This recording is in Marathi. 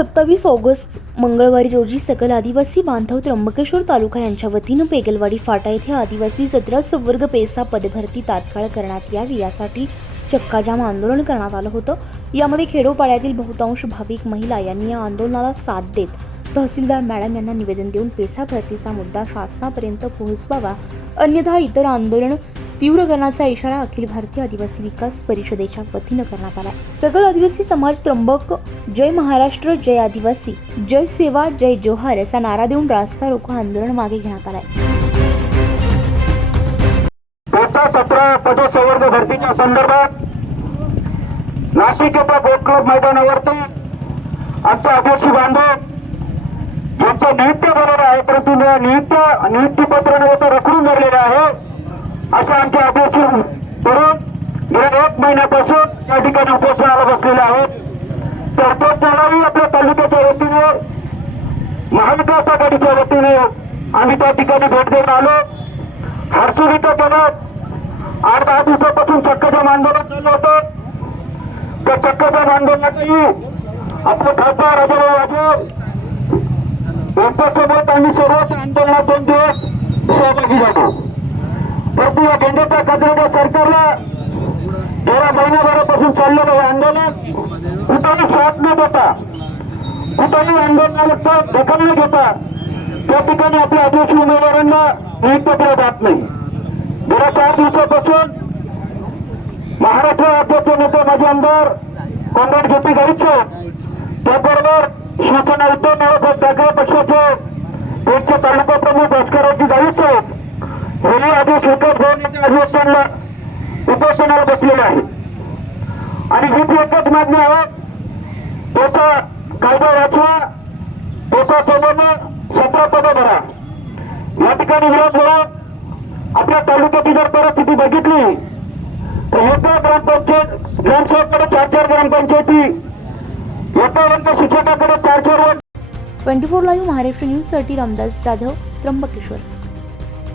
सत्तावीस ऑगस्ट मंगळवारी रोजी सकल आदिवासी बांधव त्र्यंबकेश्वर तालुका यांच्या वतीनं पेगलवाडी फाटा येथे आदिवासी जत्रा संवर्ग पेसा पदभरती तात्काळ करण्यात यावी यासाठी चक्काजाम आंदोलन करण्यात आलं होतं. यामध्ये खेडोपाड्यातील बहुतांश भाविक महिला यांनी या आंदोलनाला साथ देत तहसीलदार मॅडम यांना निवेदन देऊन पेसा भरतीचा मुद्दा शासनापर्यंत पोहोचवावा. अन्यथा इतर आंदोलन तीव्र करण्याचा इशारा अखिल भारतीय आदिवासी विकास परिषदेच्या वतीनं करण्यात आला सकल आदिवासी समाज त्र्यंबक. जय महाराष्ट्र जय आदिवासी. जय सेवा जय जोहार असा नारा देऊन रास्ता रोको आंदोलन मागे घेण्यात आलाय. सतरा पदसंवर्ग भरतीच्या संदर्भात नाशिक येथे गोट क्लब मैदानावरती आमच्या आदिवासी बांधव यांचं नियुक्त झालेलं आहे. परंतु नियुक्त नियुक्तीपत्र न रखडून धरलेलं आहे. असे आमचे आदिवासी तरुण गेल्या एक महिन्यापासून या ठिकाणी उपोषणाला बसलेले आहेत. तर उपोषणालाही आपल्या तालुक्याच्या वतीने महाविकास आघाडीच्या वतीने आम्ही त्या ठिकाणी भेट देऊन आलो. हरसूड इथं आठ दहा दिवसापासून चक्काजाम आंदोलन चालू होतं. त्या चक्काजाम आंदोलनातही आपले खासदार राजाभाऊ वाजे यांच्यासोबत आम्ही सर्व परंतु या कचऱ्याच्या सरकारला गेल्या महिन्याभरापासून चाललेलं हे आंदोलन कुठेही साथ न देता कुठेही आंदोलनाचा दखल न घेता त्या ठिकाणी आपल्या आदिवासी उमेदवारांना नियुक्त केलं जात नाही. गेल्या चार दिवसापासून महाराष्ट्र राज्याचे नेते माजी आमदार कॉम्रेड जे पी गावित साहेब शिवसेना उद्धव बाळासाहेब ठाकरे पक्षाचे त्यांचे तालुका प्रमुख भास्कर दिवस आदेश येथे अधिवेशनाला उपोषणाला बसलेले आहे. आणि हीच एकच मागणी आहे तसा कायदा वाचवा तसा सोबत सतरा पदं भरा. या ठिकाणी विरोध म्हणून आपल्या तालुक्याची जर परिस्थिती बघितली तर एका ग्रामपंचायत ग्रामसेवकाकडे चार चार ग्रामपंचायती एका वर्ग शिक्षकाकडे चार चार वर्ग ट्वेंटी फोर लाईव्ह महाराष्ट्र न्यूजसाठी रामदास जाधव त्र्यंबकेश्वर.